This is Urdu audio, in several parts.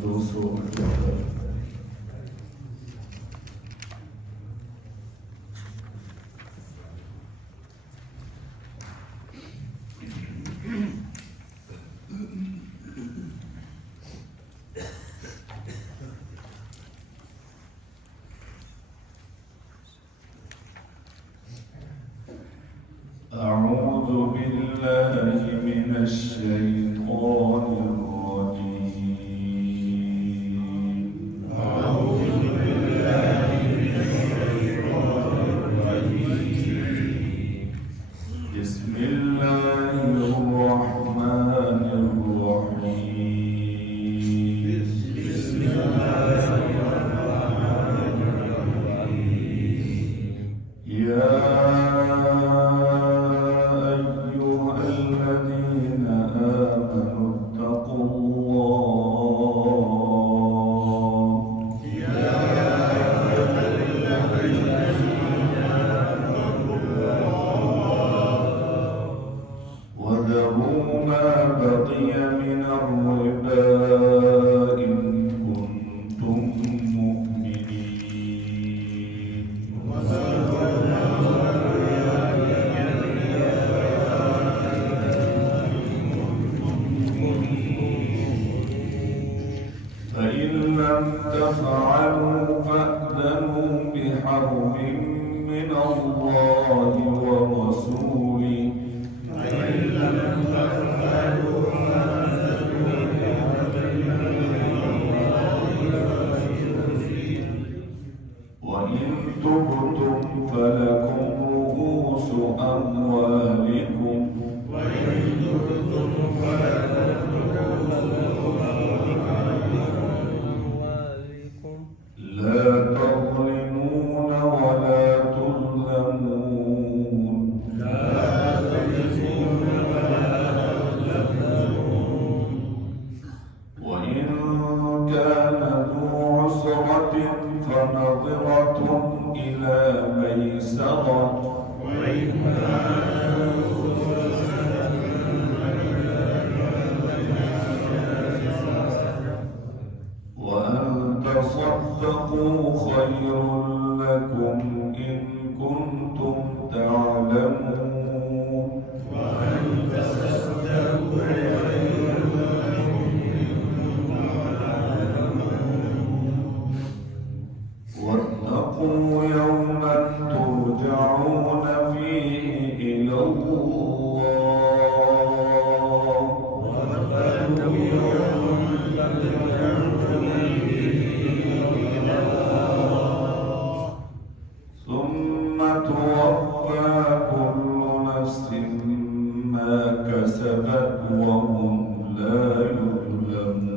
278। أعوذ بالله من الشيطان الرجيم أعوذ بالله من الشيطان الرجيم بسم الله الرحمن الرحيم بسم الله الرحمن الرحيم يا أيها الذين آمنوا اتقوا الله يا الذين آمنوا الله وذروا ما بقي من الربا إن كنتم مؤمنين فإن لم تفعلوا فأذنوا بحرب من الله ورسوله فإن لم تفعلوا فأذنوا بحرب من الله ورسوله وإن تبتم فلكم رؤوس أموالكم وإن تبتم فلكم لا تظلمون ولا تظلمون وإن كان ذو عسرة فنظرة إلى ميسرة وأن تصدقوا خير لكم إن كنتم تعلمون واتقوا يوما ترجعون فيه إلى الله ثم توفى كل نفس ما كسبت وهم لا يظلمون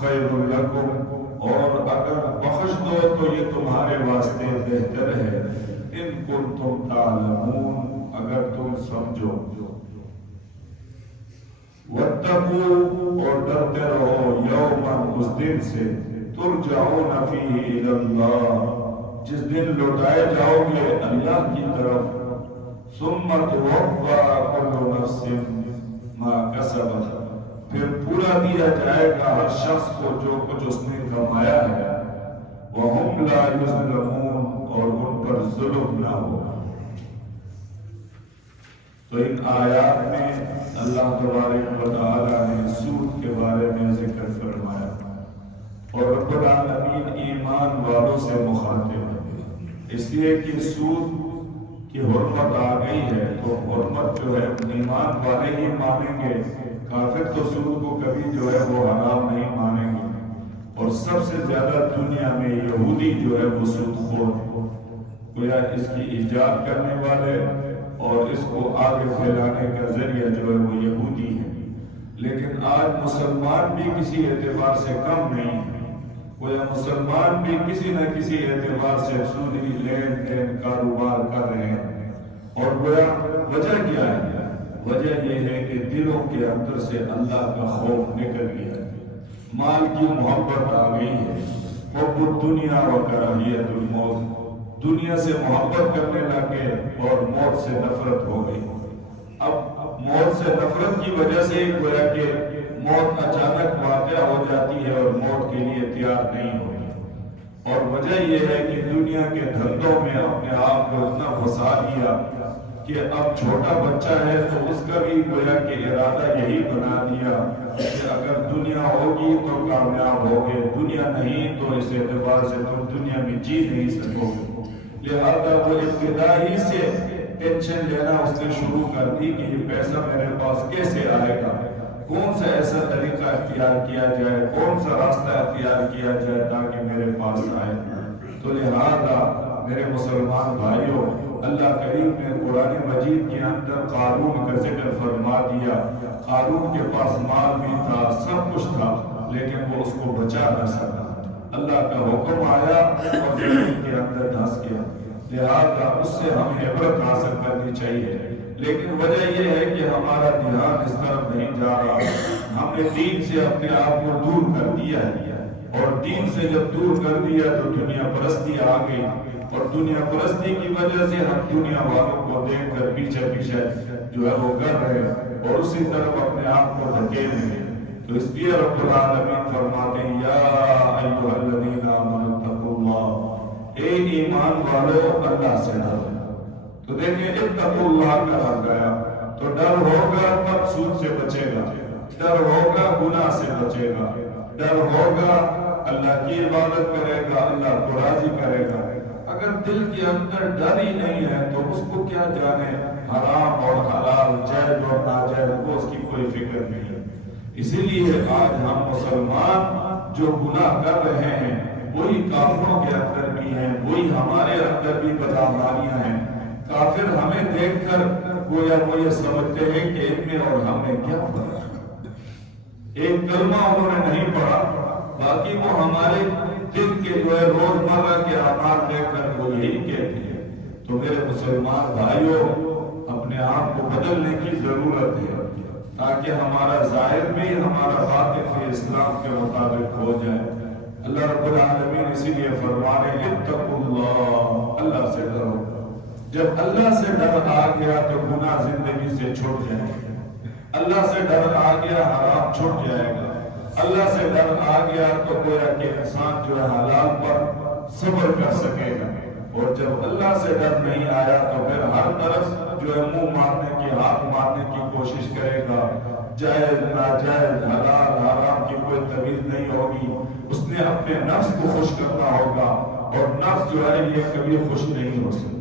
خیر لکم، اور اگر بخش دو تو یہ تمہارے واسطے بہتر ہے، ان کنتم تعلمون، اگر تم سمجھو۔ واتقوا، اور ڈرتے رہو، یوماً، اس دن سے، ترجعون فیہ الی اللہ، جس دن لوٹائے جاؤ گے اللہ کی طرف، ثم توفی کل نفس ما کسبت، پھر پورا دیا جائے گا ہر شخص کو جو کچھ اس نے کمایا ہے، وہم لا یظلمون، اور ان پر ظلم نہ ہوگا۔ تو ان آیات میں اللہ تبارک و تعالیٰ نے سود کے بارے میں ذکر فرمایا، اور رب العالمین ایمان والوں سے مخاطب ہے، اس لیے کہ سود کی حرمت آ گئی ہے، تو حرمت جو ہے ایمان والے ہی مانیں گے، کافر تو سود کو کبھی جو ہے وہ حرام نہیں مانیں گے۔ اور سب سے زیادہ دنیا میں یہودی جو ہے وہ سود خور ہے، گویا اس کی ایجاد کرنے والے اور اس کو آگے پھیلانے کا ذریعہ جو ہے وہ یہودی ہے۔ لیکن آج مسلمان بھی کسی اعتبار سے کم نہیں ہے، گویا مسلمان بھی کسی نہ کسی اعتبار سے سودی لین دین کاروبار کر رہے ہیں، اور گویا وجہ کیا ہے؟ وجہ یہ ہے کہ دلوں کے اندر سے اللہ کا خوف نکل گیا ہے، مال کی محبت آ گئی ہے، حب الدنیا و کراہیت الموت، دنیا سے محبت کرنے لگے اور موت سے نفرت ہو گئی۔ اب موت سے نفرت کی وجہ سے گویا کہ موت اچانک واقع ہو جاتی ہے اور موت کے لیے تیار نہیں ہوتی، اور وجہ یہ ہے کہ دنیا کے دھندوں میں اپنے آپ کو اتنا پھنسا دیا کہ اب چھوٹا بچہ ہے تو اس کا بھی گویا کہ ارادہ یہی بنا دیا کہ اگر دنیا ہوگی تو کامیاب ہوگے، دنیا نہیں تو اس اعتبار سے تم دنیا میں جی نہیں سکو گے۔ لہذا وہ ابتدائی سے ٹینشن لینا اس نے شروع کر دی کہ یہ پیسہ میرے پاس کیسے آئے گا، کون سا ایسا طریقہ اختیار کیا جائے، کون سا راستہ اختیار کیا جائے تاکہ میرے پاس آئے۔ تو لہذا میرے مسلمان بھائیوں، اللہ کریم نے قرآن مجید کے اندر قارون کا ذکر فرما دیا۔ قارون کے پاس مال بھی تھا، سب کچھ تھا، لیکن وہ اس کو بچا نہ سکا۔ اللہ کا حکم آیا اور زمین کے اندر دھنس گیا۔ لہذا اس سے ہم عبرت حاصل کرنی چاہیے، لیکن وجہ یہ ہے کہ ہمارا دھیان اس طرف نہیں جا رہا، ہم نے دین سے اپنے آپ کو دور کر دیا ہے، اور دین سے جب دور کر دیا تو دنیا پرستی آ گئی، اور دنیا پرستی کی وجہ سے ہم دنیا والوں کو دیکھ کر پیچھے پیچھے جو ہے وہ کر رہے ہیں اور اسی طرف اپنے آپ کو دھکیل رہے ہیں۔ تو اس لیے رب العالمین فرماتے ہیں یا ایھا الذین آمنوا اتقوا اللہ، اے ایمان والو اللہ سے ڈرو۔ تو دیکھیں اتقوا اللہ کہا گیا، تو ڈر ہوگا تب سود سے بچے گا، ڈر ہوگا گناہ سے بچے گا، ڈر ہوگا اللہ کی عبادت کرے گا، اللہ کو راضی کرے گا۔ اگر دل کے اندر ڈر ہی نہیں ہے تو اس کو کیا جانے حرام اور حلال، جائز اور ناجائز، وہ اس کی کوئی فکر نہیں۔ اسی لیے آج ہم مسلمان جو گناہ کر رہے ہیں وہی کافروں کے اندر بھی ہیں، وہی ہمارے اندر بھی بدعمالیاں ہیں۔ کافر ہمیں دیکھ کر گویا وہ یہ سمجھتے ہیں کہ ان میں اور ہم میں کیا فرق ہے، ایک کلمہ انہوں نے نہیں پڑھا، باقی وہ ہمارے دل کے جو ہے روزمرہ کے اعمال دیکھ کر وہ یہی کہتے ہیں۔ تو میرے مسلمان بھائیوں، اپنے آپ کو بدلنے کی ضرورت ہے تاکہ ہمارا ظاہر بھی ہمارا باطن بھی اسلام کے مطابق ہو جائے۔ اللہ رب العالمین اسی لیے فرما رہے ہیں اتقوا اللہ، اللہ سے ڈرو۔ جب اللہ سے ڈر آ گیا تو گناہ زندگی سے چھوٹ جائے گا، اللہ سے ڈر آ گیا حرام چھوٹ جائے گا، اللہ سے ڈر آ گیا تو گویا کہ انسان جو ہے حلال پر صبر کر سکے گا۔ اور جب اللہ سے ڈر نہیں آیا تو پھر ہر طرف جو ہے منہ مارنے کی، ہاتھ مارنے کی کوشش کرے گا، جائز ناجائز حلال حرام کی کوئی تمیز نہیں ہوگی، اس نے اپنے نفس کو خوش کرنا ہوگا، اور نفس جو ہے یہ کبھی خوش نہیں ہو سکتا۔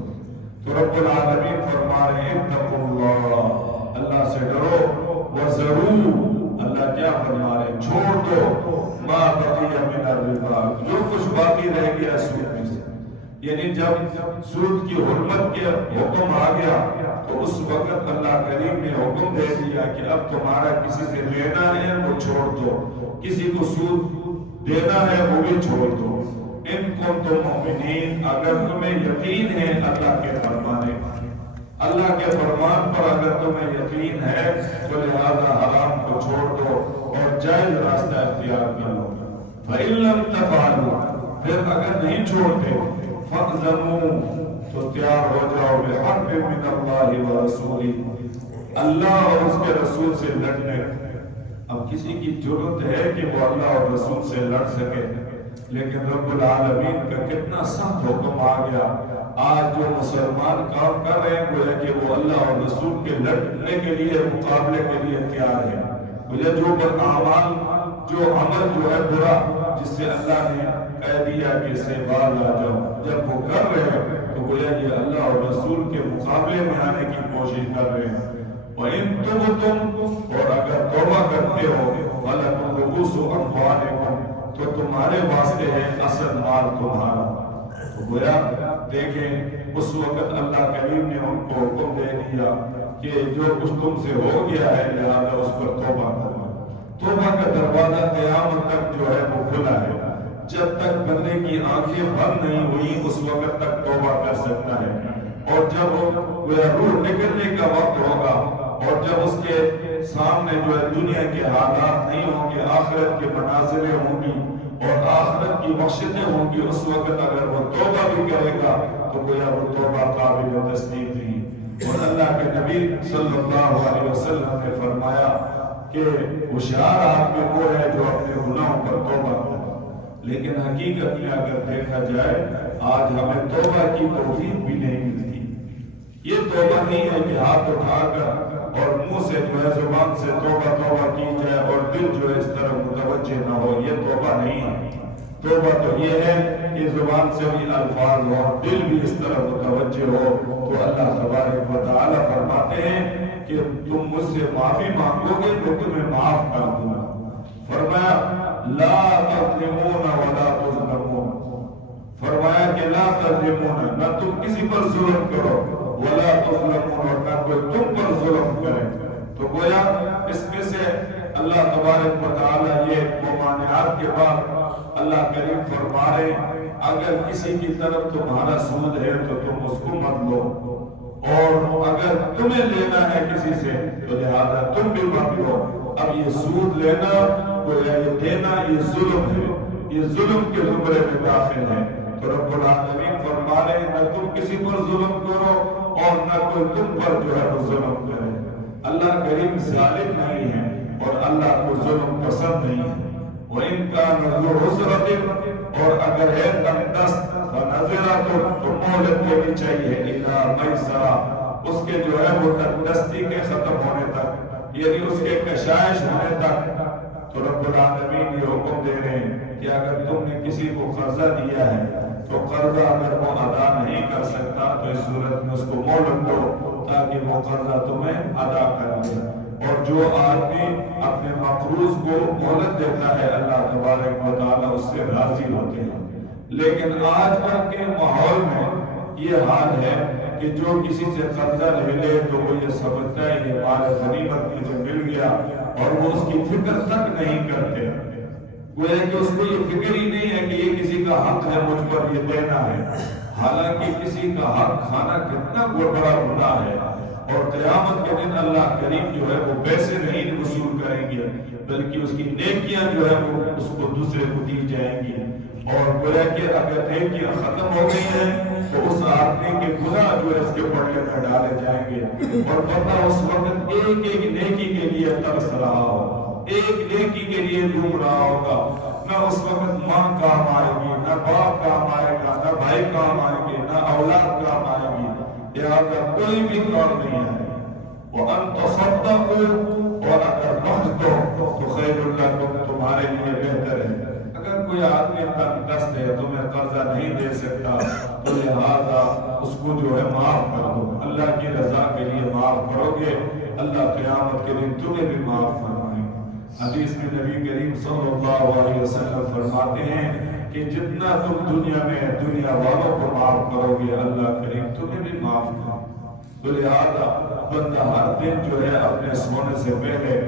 تو رب العالمین فرما رہے ہیں اتقوا اللہ، اللہ سے ڈرو، وذروا، اللہ کیا فرما رہے ہیں، چھوڑ دو ما بقی من الربا، جو کچھ باقی رہ گیا سود میں سے۔ یعنی جب سود کی حرمت کے حکم آ گیا تو اس وقت اللہ کریم نے حکم دے دیا کہ اب تمہارا کسی سے لینا ہے وہ چھوڑ دو، کسی کو سود دینا ہے وہ بھی چھوڑ دو. ان کنتم مؤمنین، اگر تمہیں یقین ہے اللہ کے فرمانے، اللہ کے فرمان پر اگر تمہیں یقین ہے تو لہذا حرام کو چھوڑ دو اور جائز راستہ اختیار کر لو. فَإِن لَمْ تَفْعَلُوا، پھر اگر نہیں چھوڑتے، فَأْذَنُوا، تو تیار ہو جاؤ بِحَرْبٍ مِّنَ اللَّهِ وَرَسُولِهِ، اللہ اور اس کے رسول سے لڑنے. اب کسی کی جرت ہے کہ وہ اللہ اور رسول سے لڑ سکے، لیکن رب العالمین کا کتنا سخت حکم آ گیا. آج جو مسلمان کام کر رہے ہیں گویا کہ وہ اللہ اور رسول کے لڑنے کے لیے، مقابلے کے لیے تیار ہے. گویا جو بدعمال، جو عمل جو ہے برا، جس سے اللہ نے کہہ دیا کہ اس سے باز آ جاؤ، جب وہ کر رہے ہیں تو گویا یہ اللہ اور رسول کے مقابلے میں آنے کی کوشش کر رہے ہیں. وَإِن تُبْتُمْ، اور اگر توبہ کرتے ہو، فَلَكُمْ رُءُوسُ أَمْوَالِكُمْ، تو تمہارے واسطے ہے اصل مال تمہارا. تو گویا دیکھیں اس وقت اللہ کریم نے ان کو حکم دے دیا کہ جو کچھ تم سے ہو گیا ہے لہذا اس پر توبہ کرو. توبہ کا دروازہ قیامت تک جو ہے وہ کھلا ہے. جب تک بندے کی آنکھیں بند نہیں ہوئی اس وقت تک توبہ کر سکتا ہے. اور جب وہ روح نکلنے کا وقت ہوگا اور جب اس کے سامنے جو ہے دنیا کے حالات نہیں ہوں گے، آخرت کے مناظریں ہوں گی اور آخرت کی بخشتیں ہوں گی، اس وقت اگر وہ توبہ بھی کرے گا تو گویا وہ توبہ قابل تصدیق نہیں. اور اللہ کے نبی صلی اللہ علیہ وسلم نے فرمایا کہ ہوشیار آدمی وہ ہے جو اپنے گناہوں پر توبہ کرے. لیکن حقیقت میں اگر دیکھا جائے آج ہمیں توبہ کی توفیق بھی نہیں ملتی. یہ توبہ نہیں ہے کہ ہاتھ اٹھا کر اور منہ سے جو ہے زبان سے توبہ توبہ کی جائے اور دل جو ہے اس طرف متوجہ نہ ہو، یہ توبہ نہیں ہے. توبہ تو یہ ہے کہ زبان سے بھی الفاظ ہو اور دل بھی اس طرف متوجہ ہو. تو اللہ تبارک و تعالیٰ فرماتے ہیں کہ تم مجھ سے معافی مانگو گے تو تمہیں معاف کر دوں گا. فرمایا لا تظلمون ولا تظلمون، فرمایا کہ لا تظلمون، نہ تم کسی پر ظلم کرو، ولا تظلمون، اور نہ کوئی تم پر ظلم کرے. تو گویا اس میں سے اللہ تبارک و تعالیٰ یہ ممانعات کے بعد اللہ کریم فرما رہے اگر کسی کی طرف تمہارا سود ہے تو تم اس کو مت لو، اور اگر تمہیں لینا ہے کسی سے تو لہذا تم بھی مت لو. اب یہ سود لینا گویا یہ دینا یہ ظلم ہے، یہ ظلم کے زمرے میں داخل ہے. تو رب العالمین فرما رہے نہ تم کسی پر ظلم کرو اور نہ کوئی تم پر جو ہے وہ ظلم کرے. اللہ کریم ظالم نہیں ہے اور اللہ کو ظلم پسند نہیں ہے. وَإِن كَانَ ذُو عُسْرَةٍ، اور اگر ہے تنگ دست، فَنَظِرَةٌ، تو مہلت دینی چاہیے إِلَىٰ مَيْسَرَةٍ، اس کے جو ہے وہ تنگ دستی کے ختم ہونے تک، یعنی اس کے کشائش ہونے تک. تو رب العالمین یہ حکم دے رہے ہیں کہ اگر تم نے کسی کو قرضہ دیا ہے تو قرضہ اگر وہ ادا نہیں کر سکتا تو اس صورت میں اس کو مہلت دو تاکہ وہ قرضہ تمہیں ادا کر دے. اور جو آدمی اپنے مقروض کو مہلت دیتا ہے اللہ تبارک و تعالیٰ اس سے راضی ہوتے ہیں. لیکن آج کل کے ماحول میں یہ حال ہے کہ جو کسی سے قرضہ لے لے تو وہ یہ سمجھتا ہے کہ مال غنیمت مجھے مل گیا اور وہ اس کی فکر تک نہیں کرتے. گویا کہ اس کو یہ فکر ہی نہیں ہے کہ یہ کسی کا حق ہے مجھ پر یہ دینا ہے، حالانکہ کسی کا حق کھانا کتنا بڑا گناہ ہے. اور قیامت کے دن اللہ کریم جو ہے وہ پیسے نہیں وصول کریں گے بلکہ اس کی نیکیاں جو ہے وہ اس کو دوسرے کو دی جائیں گی. اور گویا کہ اگر نیکیاں ختم ہو گئی ہیں تو اس آدمی کے گناہ جو ہے اس کے پڑھنے میں ڈالے جائیں گے. اور بندہ اس وقت ایک ایک نیکی کے لیے ترس رہا ہو، ایک نیکی کے لیے ڈھونڈ رہا ہوگا. نہ اس وقت ماں کام آئے گی، نہ باپ کام آئے گا، نہ بھائی کام آئیں گے، نہ اولاد کام آئے گی، لہذا کوئی بھی کام نہیں ہے. وَأَن تَصَدَّقُوا، اور اگر بخش دو تو خیر لکم، تمہارے لیے بہتر ہے. اگر کوئی آدمی تنگ دست ہے تمہیں قرضہ نہیں دے سکتا تو لہذا اس کو جو ہے معاف کر دو. اللہ کی رضا کے لیے معاف کرو گے اللہ قیامت کے دن تمہیں بھی معاف فرمائے. حدیث میں نبی کریم صلی اللہ علیہ وسلم فرماتے ہیں کہ جتنا تم دنیا میں دنیا والوں کو معاف کرو گے اللہ کریم تمہیں بھی معاف کرے. تو لہذا بندہ ہر دن جو ہے اپنے سونے سے پہلے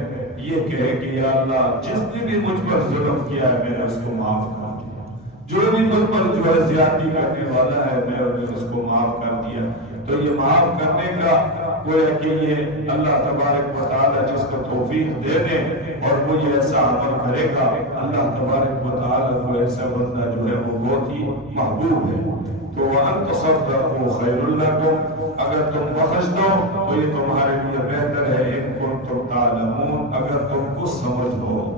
یہ کہے کہ یا اللہ جس نے بھی مجھ پر ظلم کیا ہے میں نے اس کو معاف کر دیا، جو بھی مجھ پر جو ہے زیادتی کرنے والا ہے میں نے اس کو معاف کر دیا۔ تو یہ معاف کرنے کا گویا کہ یہ اللہ تبارک و تعالیٰ جس کو توفیق دے دے اور وہ یہ ایسا عمل کرے گا، اللہ تبارک و تعالیٰ کو ایسا بندہ جو ہے وہ بہت ہی محبوب ہے۔ تو وَأَن تَصَدَّقُوا خَيْرٌ لَكُمْ، اگر تم بخش دو تو یہ تمہارے لیے بہتر ہے، اِن كُنتُمْ تَعْلَمُونَ، اگر تم کو سمجھ ہو۔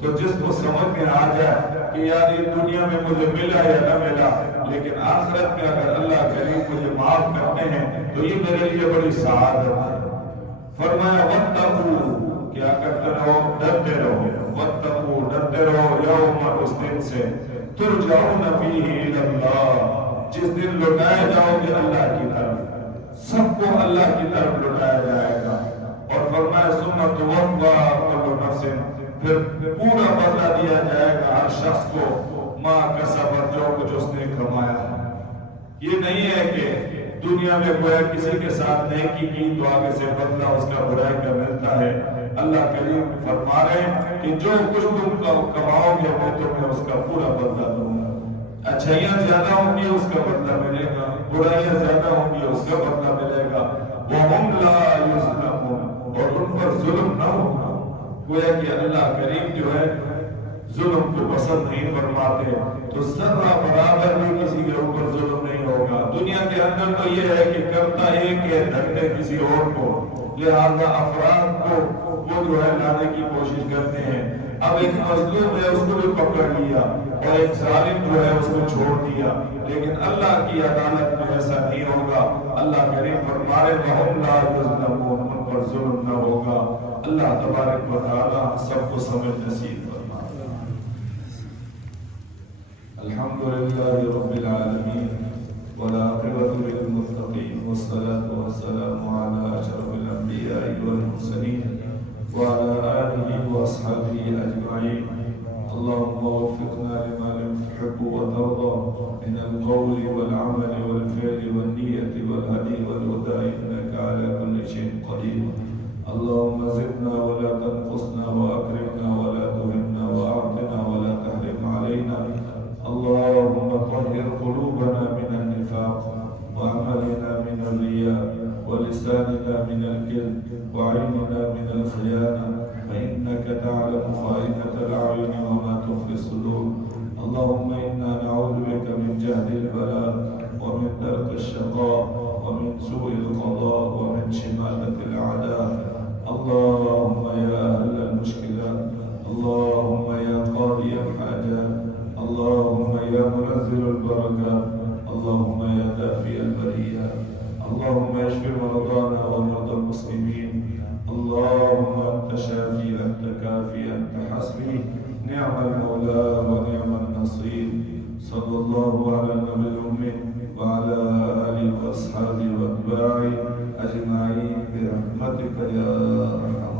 تو جس کو سمجھ میں آ جائے کہ یار یہ دنیا میں مجھے ملا یا نہ ملا، لیکن آخرت میں اگر اللہ کریم مجھے معاف کرتے ہیں تو یہ میرے لیے بڑی سعادت ہے۔ فرمایا وَاتَّقُوا، کیا کرتے رہو؟ ڈرتے رہو۔ وَاتَّقُوا، ڈرتے رہو، یوم، اس دن سے، ترجعون فیہ الی اللہ، جس دن لوٹائے جاؤ گے اللہ کی طرف، سب کو اللہ کی طرف لوٹایا جائے گا۔ اور فرمایا ثم توفی کل نفس، پھر پورا بدلہ دیا جائے گا ہر شخص کو ما کسبت، جو کچھ اس نے کمایا ہے۔ یہ نہیں ہے کہ دنیا میں گویا کسی کے ساتھ نیکی کی تو آگے سے بدلہ اس کا برائی کا ملتا ہے۔ اللہ کریم فرما رہے ہیں کہ جو کچھ تم کماؤ گے میں تمہیں اس کا پورا بدلہ دوں گا۔ اچھائیاں زیادہ ہوں گی اس کا بدلہ ملے گا، برائیاں زیادہ ہوں گی اس کا بدلہ ملے گا۔ وَهُمْ لَا يُظْلَمُونَ، اور ان پر ظلم نہ ہوگا۔ گویا کہ اللہ کریم جو ہے ظلم کو پسند نہیں فرماتے، تو ذرہ برابر بھی کسی کے اوپر ظلم نہیں ہوگا۔ دنیا کے اندر تو یہ ہے کہ کرتا ایک ہے، دھرتے کسی اور کو، لہذا افراد کو وہ جو ہے لانے کی کوشش کرتے ہیں۔ اب ایک مظلوم ہے اس کو بھی پکڑ لیا اور ایک ظالم جو ہے اس کو چھوڑ دیا، لیکن اللہ کی عدالت میں ایسا نہیں ہوگا۔ اللہ کریم فرما رہے وَهُمْ لَا يُظْلَمُونَ، ان پر ظلم نہ ہوگا۔ اللہ تبارک و تعالی سب کو سمجھ نصیب فرمائے۔ الحمدللہ رب العالمین والعاقبۃ للمتقین والصلاة والسلام علی اشرف الانبیاء والمرسلین وعلى آلہ واصحابہ اجمعین۔ اللهم وفقنا لما تحب وترضى من القول والعمل والفعل والنية والهدي والهدى إنك على كل شيء قدير۔ اللهم زدنا ولا تنقصنا وأكرمنا ولا تهنا وأعطنا ولا تحرم علينا۔ اللهم طهر قلوبنا من النفاق وعملنا من الرياء ولساننا من الكذب وعيننا من الخيانة، فإنك تعلم خائنة الأعين وما تخفي الصدور۔ اللهم إنا نعوذ بك من جهد البلاء ومن درك الشقاء ومن سوء القضاء ومن شماتة الأعداء۔ اللهم يا أهل المشكلات، اللهم يا قاضي الحاجات، اللهم يا منزل البركات، اللهم يا دافي البريات، اللهم اشف مرضانا ومرضى المسلمين۔ اللهم أنت شافي أنت كافي أنت حسبي، نعم المولى ونعم النصير۔ صلى الله على النبي الأمي وعلى آله وأصحابه وأتباعه أجمعين برحمتك يا أرحم